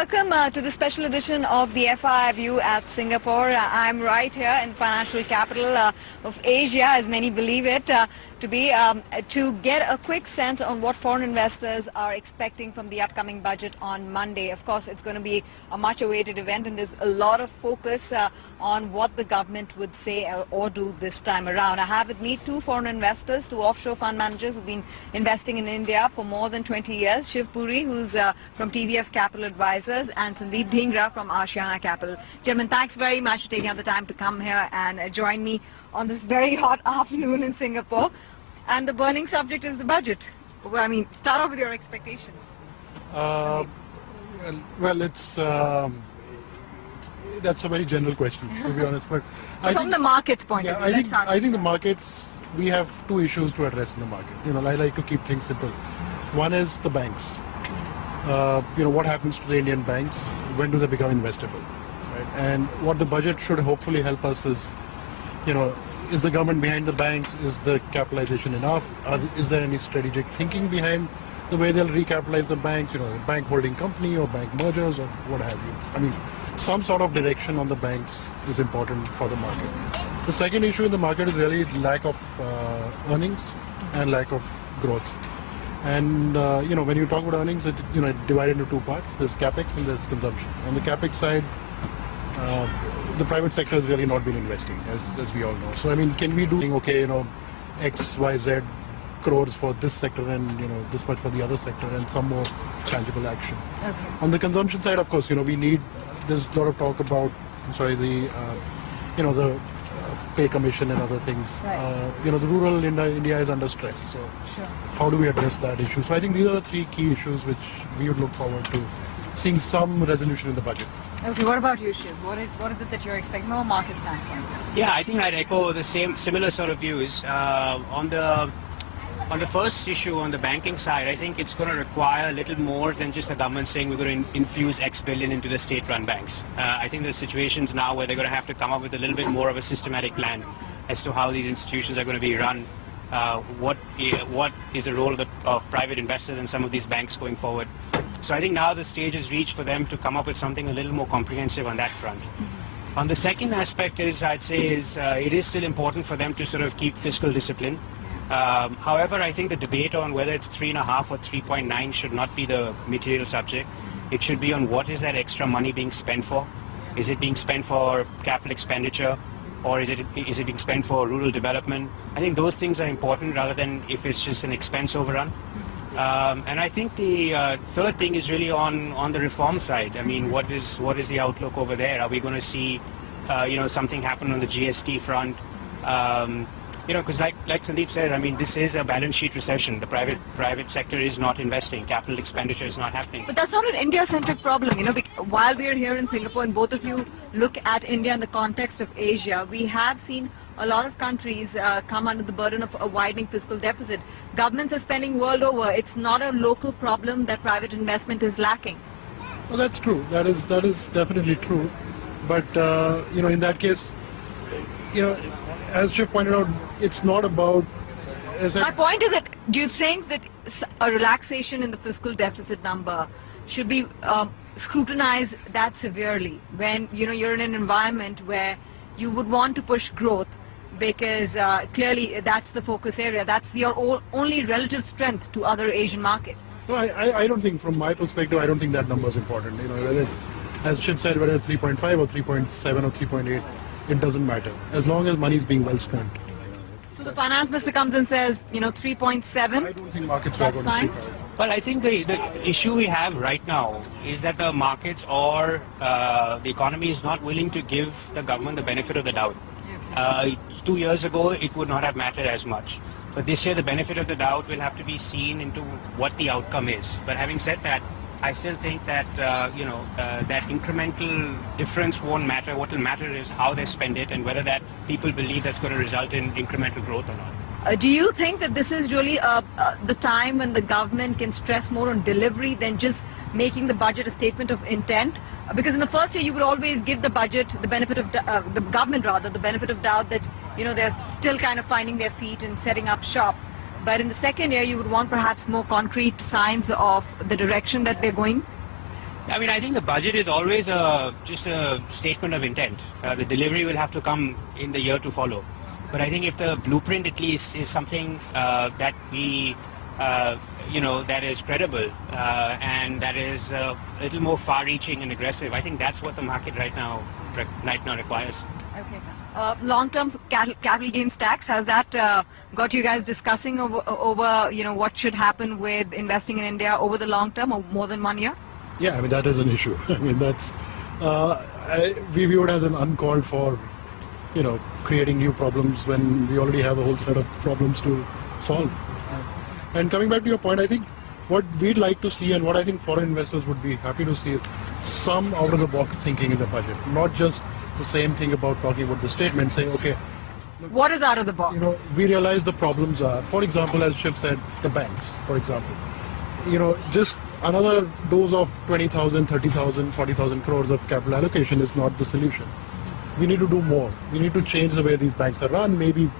welcome to the special edition of the FI View at Singapore. I'm right here in the financial capital of Asia, as many believe it to get a quick sense on what foreign investors are expecting from the upcoming budget on Monday. Of course, it's going to be a much-awaited event, and there's a lot of focus on what the government would say or do this time around. I have with me two foreign investors, two offshore fund managers who've been investing in India for more than 20 years. Shiv Puri, who's from TVF Capital Advisors, and Sandeep Dhingra from Ashiana Capital. Gentlemen, thanks very much for taking out the time to come here and join me on this very hot afternoon in Singapore. And the burning subject is the budget. Well, I mean, start off with your expectations. That's a very general question, to be honest. But from the market's point of view, I think the markets, we have two issues to address in the market. I like to keep things simple. One is the banks. What happens to the Indian banks? When do they become investable? Right? And what the budget should hopefully help us is, is the government behind the banks? Is the capitalization enough? Is there any strategic thinking behind the way they'll recapitalize the banks? Bank holding company or bank mergers or what have you. I mean, some sort of direction on the banks is important for the market. The second issue in the market is really lack of earnings and lack of growth. And when you talk about earnings, it divided into two parts. There's capex and there's consumption. On the capex side, the private sector has really not been investing, as we all know. So I mean, can we do X, Y, Z crores for this sector and this much for the other sector and some more tangible action? Okay. On the consumption side, of course, we need. There's a lot of talk about, the pay commission and other things. Right. The rural India is under stress. So sure. How do we address that issue? So I think these are the three key issues which we would look forward to seeing some resolution in the budget. Okay, what about you, Shiv? What is it that you're expecting from a market standpoint? Yeah, I think I'd echo the similar sort of views. On the first issue, on the banking side, I think it's going to require a little more than just the government saying we're going to infuse X billion into the state-run banks. I think there's situations now where they're going to have to come up with a little bit more of a systematic plan as to how these institutions are going to be run. What is the role of private investors in some of these banks going forward? So I think now the stage is reached for them to come up with something a little more comprehensive on that front. On the second aspect I'd say it is still important for them to sort of keep fiscal discipline. However, I think the debate on whether it's 3.5 or 3.9 should not be the material subject. It should be on what is that extra money being spent for. Is it being spent for capital expenditure, or is it being spent for rural development? I think those things are important rather than if it's just an expense overrun. And I think the third thing is really on the reform side. I mean, what is the outlook over there? Are we going to see something happen on the GST front? Because like Sandeep said, I mean, this is a balance sheet recession. The private sector is not investing. Capital expenditure is not happening. But that's not an India-centric problem. While we are here in Singapore and both of you look at India in the context of Asia, we have seen a lot of countries come under the burden of a widening fiscal deficit. Governments are spending world over. It's not a local problem that private investment is lacking. Well, that's true. That is definitely true. But, in that case, as Shiv pointed out, it's not about... My point is that, do you think that a relaxation in the fiscal deficit number should be scrutinized that severely when, you're in an environment where you would want to push growth because clearly that's the focus area. That's your only relative strength to other Asian markets. No, I don't think, from my perspective, I don't think that number is important. Whether it's, as Shiv said, whether it's 3.5 or 3.7 or 3.8, it doesn't matter, as long as money is being well spent. So the finance minister comes and says, 3.7. I don't think markets are going to 3.5. Well, I think the issue we have right now is that the markets or the economy is not willing to give the government the benefit of the doubt. 2 years ago, it would not have mattered as much. But this year, the benefit of the doubt will have to be seen into what the outcome is. But having said that, I still think that, that incremental difference won't matter. What will matter is how they spend it and whether that people believe that's going to result in incremental growth or not. Do you think that this is really the time when the government can stress more on delivery than just making the budget a statement of intent? Because in the first year, you would always give the budget the benefit of, the government rather, the benefit of doubt that, they're still kind of finding their feet and setting up shop. But in the second year, you would want perhaps more concrete signs of the direction that they're going? I mean, I think the budget is always just a statement of intent. The delivery will have to come in the year to follow. But I think if the blueprint at least is something that we, that is credible and that is a little more far-reaching and aggressive, I think that's what the market right now requires. Okay. Long-term capital gains tax, has that got you guys discussing over what should happen with investing in India over the long term or more than 1 year? Yeah, I mean, that is an issue. I mean, that's, we view it as an uncalled for, creating new problems when we already have a whole set of problems to solve. And coming back to your point, I think what we'd like to see and what I think foreign investors would be happy to see is some out-of-the-box thinking in the budget, not just the same thing about talking about the statement, saying, okay, what is out of the box? We realize the problems are, for example, as Shiv said, the banks, for example. Just another dose of 20,000, 30,000, 40,000 crores of capital allocation is not the solution. We need to do more. We need to change the way these banks are run, maybe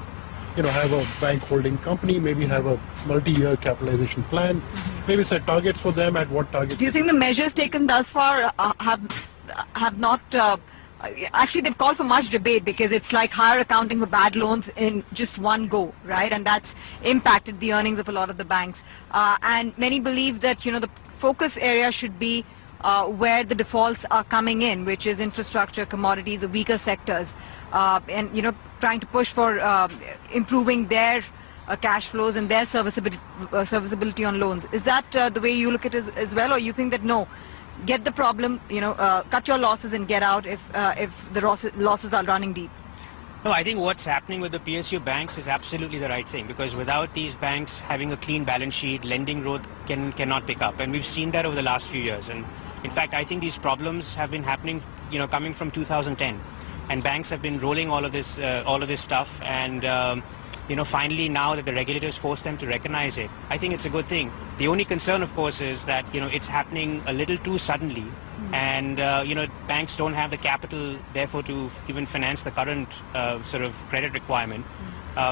have a bank holding company, maybe have a multi-year capitalization plan, maybe set targets for them at what target. Do you think the measures taken thus far have not... Actually, they've called for much debate because it's like higher accounting for bad loans in just one go, right? And that's impacted the earnings of a lot of the banks. And many believe that, the focus area should be where the defaults are coming in, which is infrastructure, commodities, the weaker sectors, and, trying to push for improving their cash flows and their serviceability on loans. Is that the way you look at it as well, or you think that no, get the problem, cut your losses and get out if the losses are running deep? No, I think what's happening with the PSU banks is absolutely the right thing, because without these banks having a clean balance sheet, lending growth cannot pick up, and we've seen that over the last few years. And in fact, I think these problems have been happening, coming from 2010, and banks have been rolling all of this stuff, and finally now that the regulators force them to recognize it, I think it's a good thing. The only concern, of course, is that it's happening a little too suddenly, and banks don't have the capital, therefore, to even finance the current sort of credit requirement.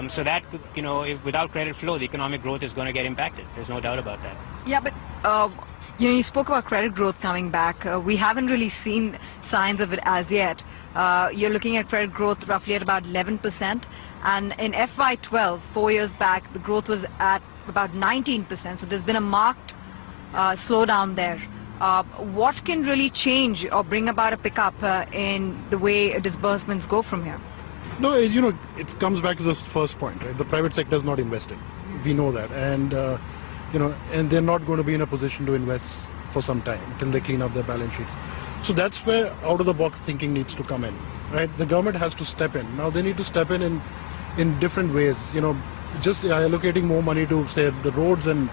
So that if without credit flow, the economic growth is going to get impacted. There's no doubt about that. Yeah, but you spoke about credit growth coming back. We haven't really seen signs of it as yet. You're looking at credit growth roughly at about 11%. And in FY12, 4 years back, the growth was at about 19%. So there's been a marked slowdown there. What can really change or bring about a pickup in the way disbursements go from here? No, it comes back to the first point, right? The private sector is not investing. We know that. And, and they're not going to be in a position to invest for some time till they clean up their balance sheets. So that's where out-of-the-box thinking needs to come in, right? The government has to step in. Now they need to step in different ways, just allocating more money to, say, the roads and,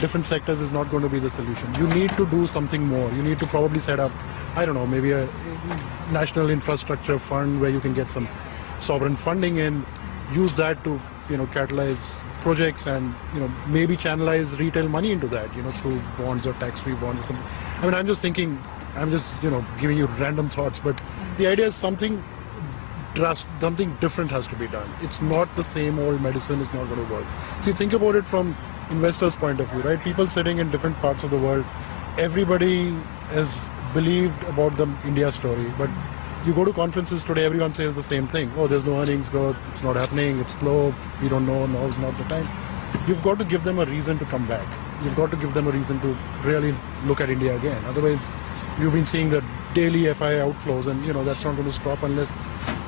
different sectors is not going to be the solution. You need to do something more. You need to probably set up, I don't know, maybe a national infrastructure fund where you can get some sovereign funding and use that to, catalyze projects and, maybe channelize retail money into that, through bonds or tax-free bonds or something. I mean, I'm just thinking, giving you random thoughts, but the idea is something different has to be done. It's not the same old medicine is not going to work. See, think about it from investors' point of view, right? People sitting in different parts of the world, everybody has believed about the India story, but you go to conferences today, everyone says the same thing. Oh, there's no earnings growth, it's not happening, it's slow, we don't know, now's not the time. You've got to give them a reason to come back. You've got to give them a reason to really look at India again. Otherwise, you've been seeing the daily FI outflows, and that's not going to stop unless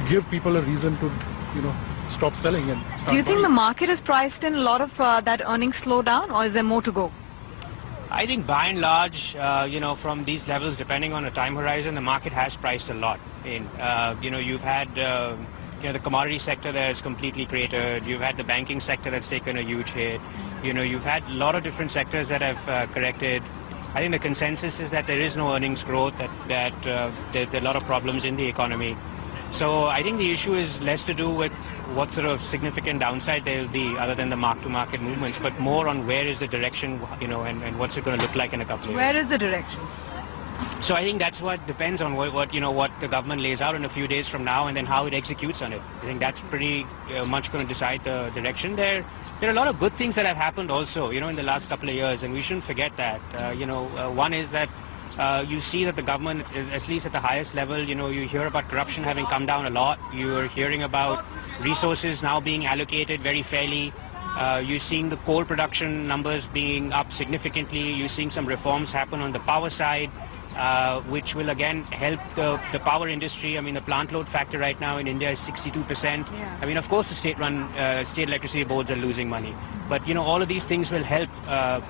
you give people a reason to, stop selling and start Do you think buying. the market has priced in a lot of that earnings slowdown, or is there more to go? I think by and large, from these levels, depending on the time horizon, the market has priced a lot in. You've had the commodity sector that has completely cratered. You've had the banking sector that's taken a huge hit. You've had a lot of different sectors that have corrected. I think the consensus is that there is no earnings growth, that there are a lot of problems in the economy. So I think the issue is less to do with what sort of significant downside there will be other than the mark-to-market movements, but more on where is the direction, and what's it going to look like in a couple of years. Where is the direction? So I think that's what depends on what the government lays out in a few days from now, and then how it executes on it. I think that's pretty much going to decide the direction. There are a lot of good things that have happened also, in the last couple of years, and we shouldn't forget that. One is that You see that the government, at least at the highest level, you hear about corruption having come down a lot. You're hearing about resources now being allocated very fairly. You're seeing the coal production numbers being up significantly. You're seeing some reforms happen on the power side, which will again help the power industry. I mean, the plant load factor right now in India is 62%. Yeah. I mean, of course, the state-run state electricity boards are losing money. But, all of these things will help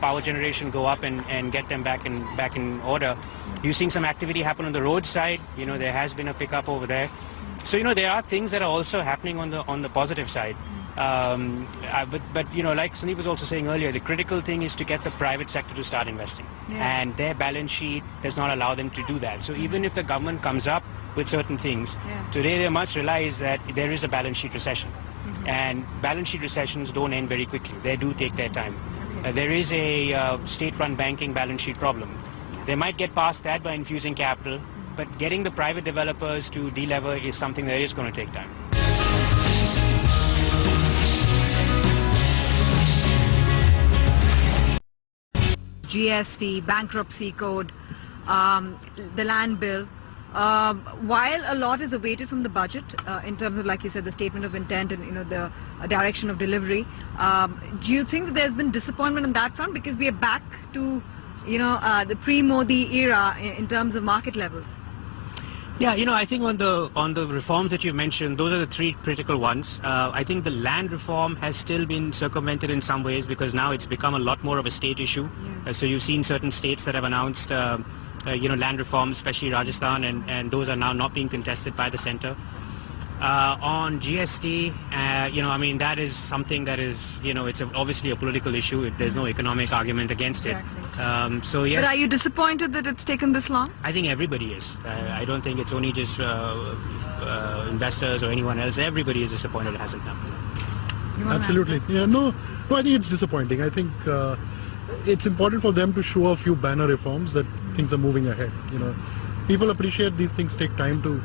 power generation go up and get them back in order. You're seeing some activity happen on the road side. There has been a pickup over there. So, there are things that are also happening on the positive side. But like Sandeep was also saying earlier, the critical thing is to get the private sector to start investing. Yeah. And their balance sheet does not allow them to do that. So even if the government comes up with certain things, today they must realize that there is a balance sheet recession. And balance sheet recessions don't end very quickly. They do take their time. There is a state-run banking balance sheet problem. They might get past that by infusing capital, but getting the private developers to delever is something that is going to take time. GST, bankruptcy code, the land bill. While a lot is awaited from the budget in terms of, like you said, the statement of intent and the direction of delivery, do you think that there's been disappointment on that front because we are back to the pre-Modi era in terms of market levels? Yeah, I think on the reforms that you mentioned, those are the three critical ones. I think the land reform has still been circumvented in some ways because now it's become a lot more of a state issue. Yeah. So you've seen certain states that have announced land reforms, especially Rajasthan, and those are now not being contested by the center. On GST, I mean, that is something that is, it's obviously a political issue. There's no economic argument against it. So yes. But are you disappointed that it's taken this long? I think everybody is. I don't think it's only just investors or anyone else. Everybody is disappointed it hasn't happened. Absolutely. Yeah, no, I think it's disappointing. I think it's important for them to show a few banner reforms that things are moving ahead. People appreciate these things take time to,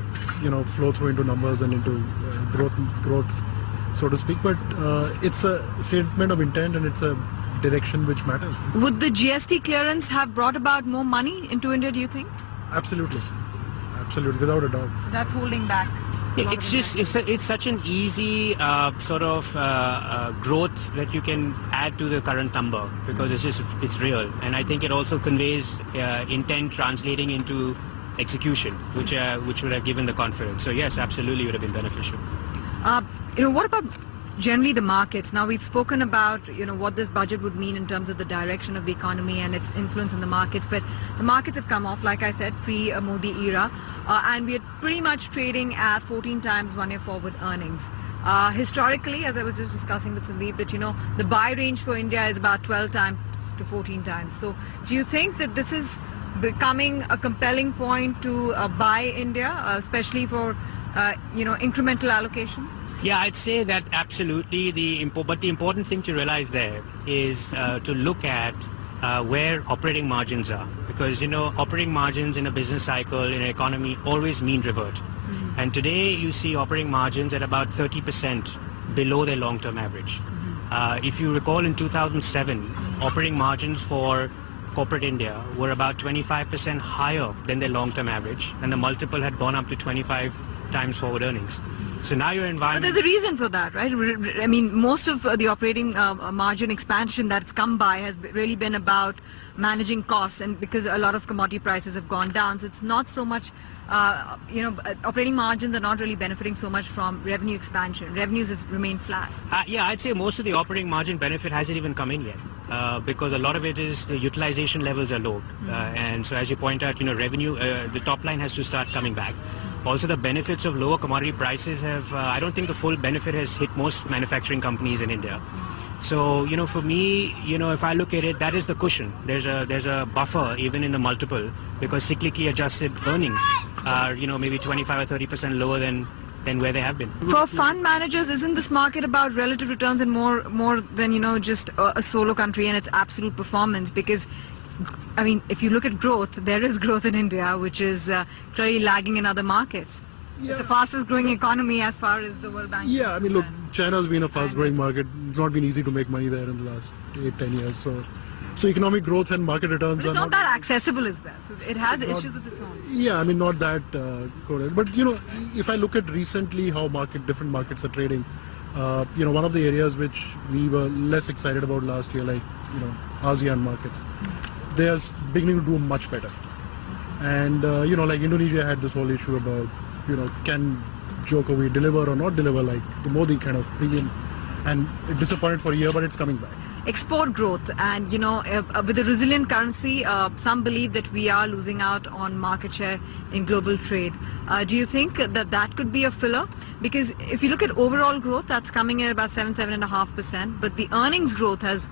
flow through into numbers and into growth, so to speak. But it's a statement of intent and it's a direction which matters. Would the GST clearance have brought about more money into India, do you think? Absolutely, without a doubt. So that's holding back. It's such an easy sort of growth that you can add to the current number because it's real, and I think it also conveys intent translating into execution, which would have given the confidence. So yes, absolutely would have been beneficial. What about generally the markets? Now we've spoken about what this budget would mean in terms of the direction of the economy and its influence on the markets, but the markets have come off, like I said, pre-Modi era, and we are pretty much trading at 14 times one-year forward earnings. Historically, as I was just discussing with Sandeep, that the buy range for India is about 12 times to 14 times. So do you think that this is becoming a compelling point to buy India, especially for incremental allocations? Yeah, I'd say that absolutely. But the important thing to realize there is to look at where operating margins are, because operating margins in a business cycle, in an economy, always mean revert. Mm-hmm. And today you see operating margins at about 30% below their long-term average. Mm-hmm. If you recall, in 2007, operating margins for corporate India were about 25% higher than their long-term average, and the multiple had gone up to 25 times forward earnings. So now your environment... But there's a reason for that, right? I mean, most of the operating margin expansion that's come by has really been about managing costs, and because a lot of commodity prices have gone down, so it's not so much, operating margins are not really benefiting so much from revenue expansion. Revenues have remained flat. Yeah, I'd say most of the operating margin benefit hasn't even come in yet. Because a lot of it is the utilization levels are low. And so as you point out, revenue, the top line has to start coming back. Also, the benefits of lower commodity prices have, I don't think the full benefit has hit most manufacturing companies in India. So, for me, if I look at it, that is the cushion. There's a buffer even in the multiple, because cyclically adjusted earnings are, maybe 25 or 30% lower than where they have been. For fund managers, isn't this market about relative returns and more than, just a solo country and its absolute performance? Because, I mean, if you look at growth, there is growth in India, which is clearly lagging in other markets. Yeah. It's the fastest growing economy as far as the World Bank. Yeah, I mean, look, China's been a fast growing market. It's not been easy to make money there in the last 8-10 years. So So economic growth and market returns But are it's not that accessible as well. So it has issues of its own. Yeah, I mean, not that correct. But, if I look at recently how different markets are trading, one of the areas which we were less excited about last year, like, ASEAN markets, they are beginning to do much better. And, like Indonesia had this whole issue about, can Jokowi deliver or not deliver, like the Modi kind of premium. And it disappointed for a year, but it's coming back. Export growth and, with a resilient currency, some believe that we are losing out on market share in global trade. Do you think that could be a filler? Because if you look at overall growth, that's coming in at about 7.5%, but the earnings growth has,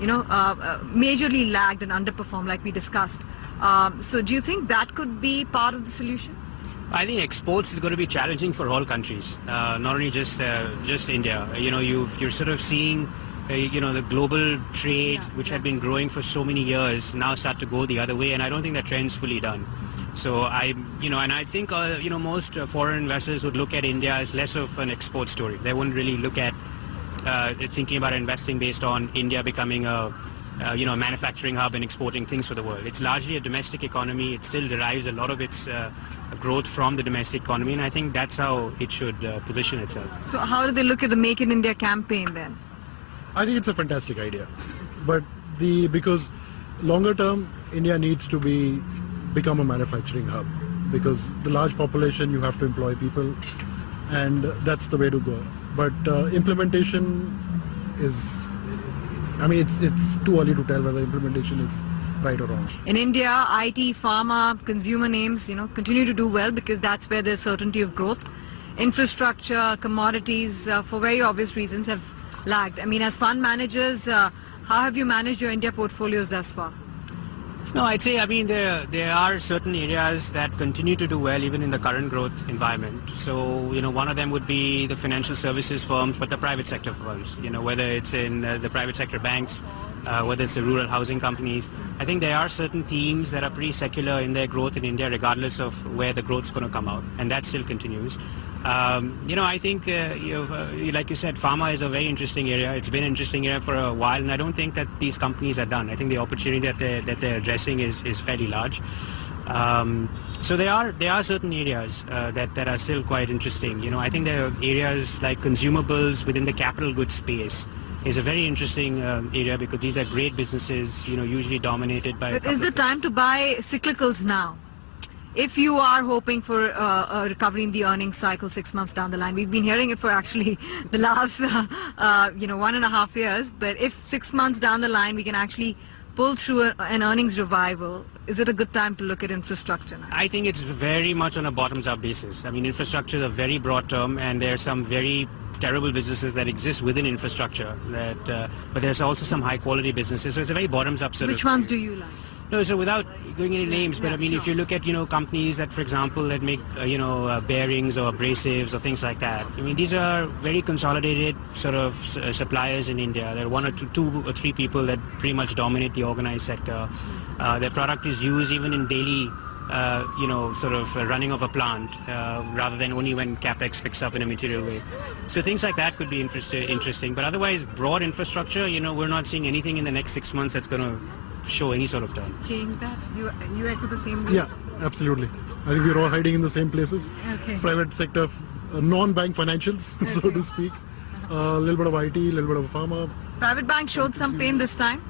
majorly lagged and underperformed like we discussed. So do you think that could be part of the solution? I think exports is going to be challenging for all countries, not only just India. You're sort of seeing the global trade, which had been growing for so many years, now start to go the other way, and I don't think that trend's fully done. So I think most foreign investors would look at India as less of an export story. They wouldn't really look at thinking about investing based on India becoming a manufacturing hub and exporting things for the world. It's largely a domestic economy. It still derives a lot of its growth from the domestic economy, and I think that's how it should position itself. So how do they look at the Make in India campaign then? I think it's a fantastic idea, but because longer term, India needs to become a manufacturing hub, because the large population, you have to employ people, and that's the way to go. But implementation is, it's too early to tell whether implementation is right or wrong. In India, IT, pharma, consumer names, continue to do well because that's where there's certainty of growth. Infrastructure, commodities, for very obvious reasons, have lagged. As fund managers, how have you managed your India portfolios thus far? No, I'd say, there are certain areas that continue to do well even in the current growth environment. So, one of them would be the financial services firms, but the private sector firms, whether it's in the private sector banks, whether it's the rural housing companies. I think there are certain themes that are pretty secular in their growth in India, regardless of where the growth's going to come out, and that still continues. I think, like you said, pharma is a very interesting area. It's been an interesting area for a while, and I don't think that these companies are done. I think the opportunity that they're addressing is fairly large. So there are certain areas that are still quite interesting. I think there are areas like consumables within the capital goods space is a very interesting area, because these are great businesses, usually dominated by... But is the time to buy cyclicals now? If you are hoping for a recovery in the earnings cycle 6 months down the line, we've been hearing it for actually the last 1.5 years, but if 6 months down the line we can actually pull through an earnings revival, is it a good time to look at infrastructure now? I think it's very much on a bottoms-up basis. Infrastructure is a very broad term, and there are some very terrible businesses that exist within infrastructure, but there's also some high-quality businesses, so it's a very bottoms-up sort of... Which ones do you like? No, so without going into names, but if you look at, companies that, for example, that make, bearings or abrasives or things like that, these are very consolidated sort of suppliers in India. There are one or two or three people that pretty much dominate the organized sector. Their product is used even in daily, running of a plant, rather than only when capex picks up in a material way. So things like that could be interesting. But otherwise, broad infrastructure, we're not seeing anything in the next 6 months that's going to show any sort of turn. Change that? You echo the same way? Yeah, absolutely. I think we're all hiding in the same places. Okay. Private sector, non-bank financials, so to speak. A little bit of IT, a little bit of pharma. Private bank showed some pain this time.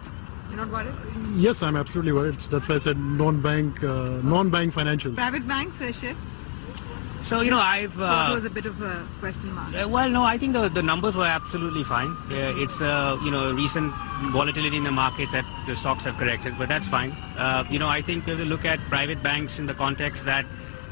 You're not worried? Yes, I'm absolutely worried. That's why I said non-bank financials. Private banks, Shiv? So, I've... That was a bit of a question mark. Well, no, I think the numbers were absolutely fine. It's, recent volatility in the market that the stocks have corrected, but that's fine. I think we have to look at private banks in the context that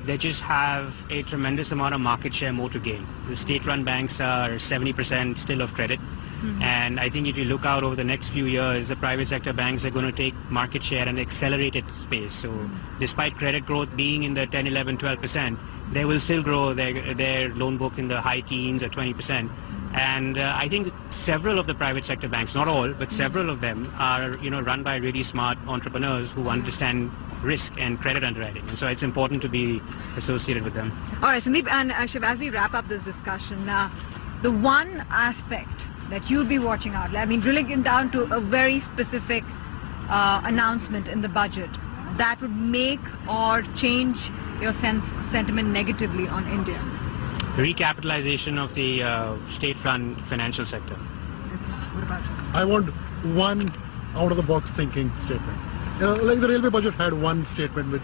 they just have a tremendous amount of market share more to gain. The state-run banks are 70% still of credit. Mm-hmm. And I think if you look out over the next few years, the private sector banks are going to take market share and accelerate its pace. So despite credit growth being in the 10, 11, 12%, they will still grow their loan book in the high teens or 20%. And I think several of the private sector banks, not all, but several of them are, run by really smart entrepreneurs who understand risk and credit underwriting. And so it's important to be associated with them. All right, Sandeep and Shiv, as we wrap up this discussion, the one aspect that you'd be watching out, drilling it down to a very specific announcement in the budget that would make or change your sentiment negatively on India? Recapitalization of the state-run financial sector. What about you? I want one out-of-the-box thinking statement. Like the railway budget had one statement which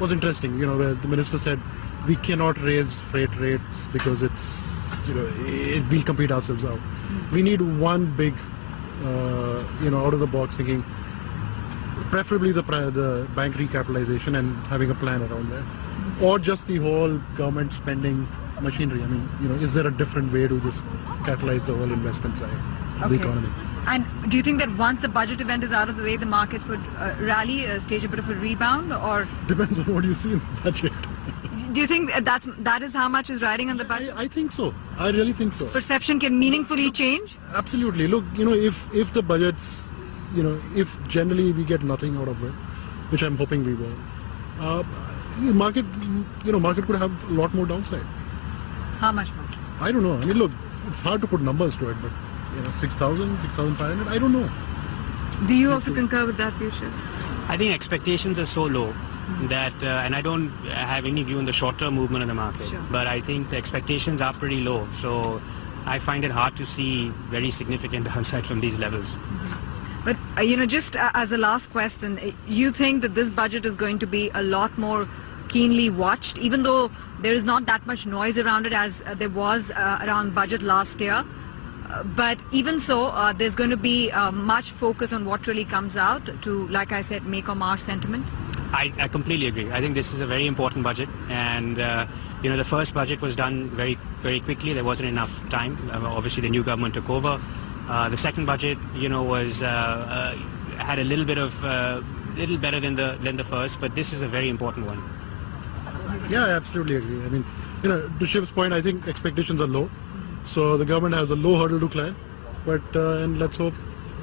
was interesting, where the minister said, we cannot raise freight rates because we'll compete ourselves out. We need one big, out-of-the-box thinking, preferably the bank recapitalization and having a plan around that, or just the whole government spending machinery. I mean, is there a different way to just catalyze the whole investment side of the economy? And do you think that once the budget event is out of the way, the markets would rally, stage a bit of a rebound, or? Depends on what you see in the budget. Do you think that is how much is riding on the budget? I think so. I really think so. Perception can meaningfully change? Absolutely. Look, if the budgets, if generally we get nothing out of it, which I'm hoping we will, market could have a lot more downside. How much more? I don't know. I mean, look, it's hard to put numbers to it, but 6,000, 6,500, I don't know. Do you also concur with that view, Shiv? I think expectations are so low that, and I don't have any view on the short-term movement of the market, Sure. but I think the expectations are pretty low. So I find it hard to see very significant downside from these levels. But, just as a last question, you think that this budget is going to be a lot more keenly watched, even though there is not that much noise around it as there was around budget last year? But even so, there's going to be much focus on what really comes out to, like I said, make or mar sentiment? I completely agree. I think this is a very important budget, and the first budget was done very, very quickly. There wasn't enough time. Obviously, the new government took over. The second budget, was had a little bit of little better than the first, but this is a very important one. Yeah, I absolutely agree. I mean, to Shiv's point, I think expectations are low, so the government has a low hurdle to climb. But and let's hope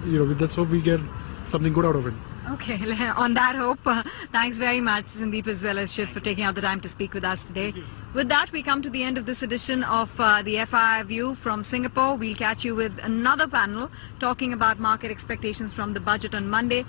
we get something good out of it. Okay, on that hope, thanks very much, Sandeep, as well as Shiv, for taking out the time to speak with us today. With that, we come to the end of this edition of the FII View from Singapore. We'll catch you with another panel talking about market expectations from the budget on Monday.